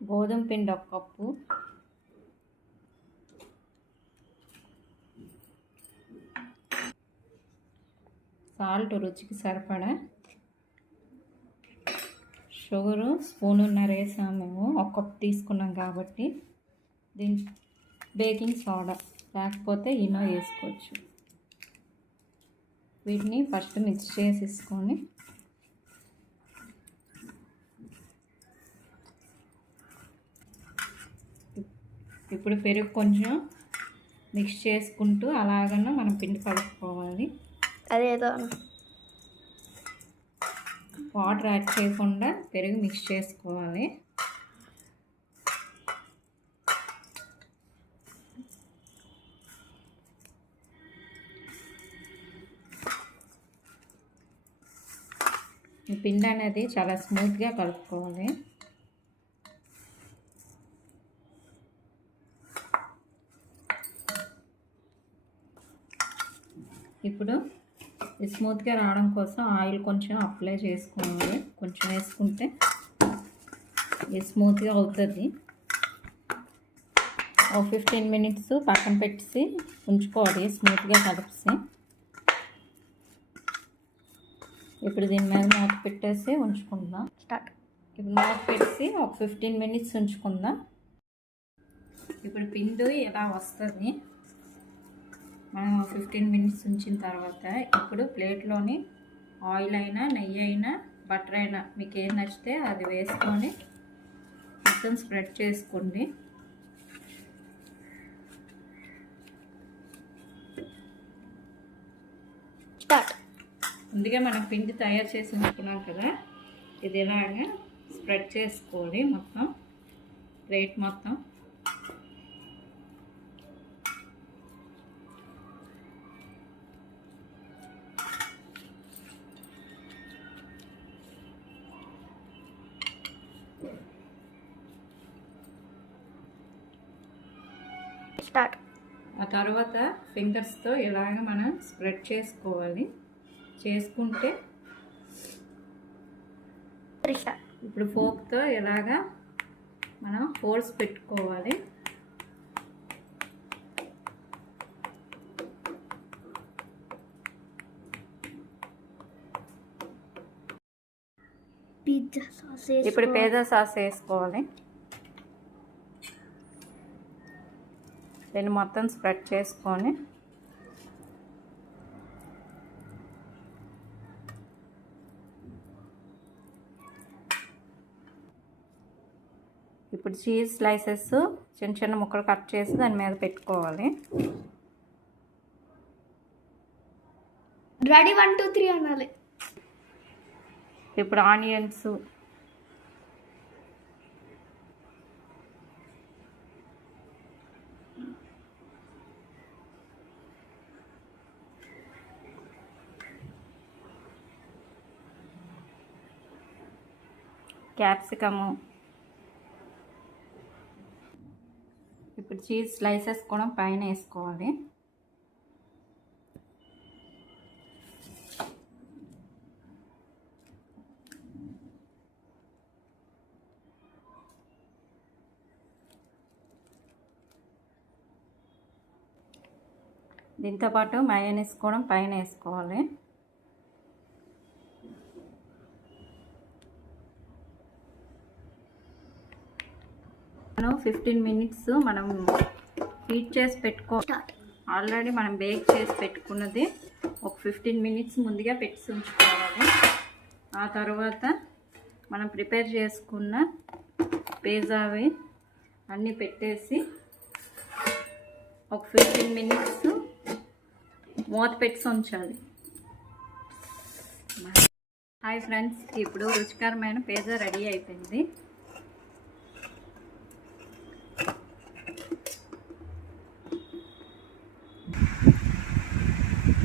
గోధుమ పిండి 1 cup, salt రుచికి సరిపడా, షుగరు 1.5 స్పూన్ వేసాము. మేము 1 కప్ తీసుకున్నాం కాబట్టి. దీని బేకింగ్ సోడా లేకపోతే ఇనో వేసుకోవచ్చు. వీటిని ఫస్ట్ మిక్స్ చేసేసుకొని ఇప్పుడు పెరుగు కొంచెం మిక్స్ చేసుకుంటూ అలాగనే మనం పిండి కలుపుకోవాలి. అదేదో వాటర్ యాడ్ చేయకుండా పెరుగు మిక్స్ చేసుకోవాలి. ఈ పిండి అనేది చాలా స్మూత్గా కలుపుకోవాలి. ఇప్పుడు ఈ స్మూత్గా రావడం కోసం ఆయిల్ కొంచెం అప్లై చేసుకోవాలి. కొంచెం వేసుకుంటే ఇది స్మూత్గా అవుతుంది. ఒక 15 మినిట్స్ పక్కన పెట్టి ఉంచుకోవాలి స్మూత్గా కలిపి. ఇప్పుడు దీని మీద మూత పెట్టేసి ఉంచుకుందాం. ఇప్పుడు మూత పెట్టి ఒక 15 మినిట్స్ ఉంచుకుందాం. ఇప్పుడు పిండి ఇలా వస్తుంది. మనం 15 మినిట్స్ ఉంచిన తర్వాత ఇప్పుడు ప్లేట్లోని ఆయిల్ అయినా నెయ్యి అయినా బటర్ అయినా మీకు ఏం నచ్చితే అది వేసుకొని మొత్తం స్ప్రెడ్ చేసుకోండి. ముందుగా మనం పిండి తయారు చేసి ఉంచుకున్నాం కదా, ఇది ఇలాగా స్ప్రెడ్ చేసుకోవాలి మొత్తం ప్లేట్ మొత్తం. ఆ తర్వాత ఫింగర్స్తో ఇలాగ మనం స్ప్రెడ్ చేసుకోవాలి. చేసుకుంటే ఇప్పుడు ఫోర్క్తో ఇలాగా మనం హోల్స్ పెట్టుకోవాలి. ఇప్పుడు పిజ్జా సాస్ వేసుకోవాలి. దీన్ని మొత్తం స్ప్రెడ్ చేసుకొని ఇప్పుడు చీజ్ స్లైసెస్ చిన్న చిన్న ముక్కలు కట్ చేసి దాని మీద పెట్టుకోవాలి. రెడీ 1 2 3 అనాలి. ఇప్పుడు ఆనియన్స్, క్యాప్సికము, ఇప్పుడు చీజ్ స్లైసెస్ కూడా పైన వేసుకోవాలి. దీంతోపాటు మయోనీస్ కూడా పైన వేసుకోవాలి. మనం 15 మినిట్స్ మనం హీట్ చేసి ఆల్రెడీ మనం బేక్ చేసి పెట్టుకున్నది ఒక 15 మినిట్స్ ముందుగా పెట్టి ఉంచుకోవాలి. ఆ తర్వాత మనం ప్రిపేర్ చేసుకున్న పిజ్జావి అన్నీ పెట్టేసి ఒక 15 మినిట్స్ మూత పెట్టి ఉంచాలి. హాయ్ ఫ్రెండ్స్, ఇప్పుడు రుచికరమైన పిజ్జా రెడీ అయిపోయింది.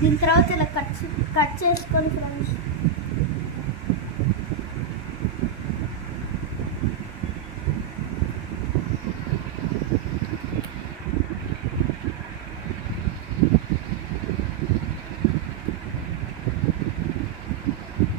దీని తర్వాత ఇలా కట్ చేసుకొని ఫ్రెండ్స్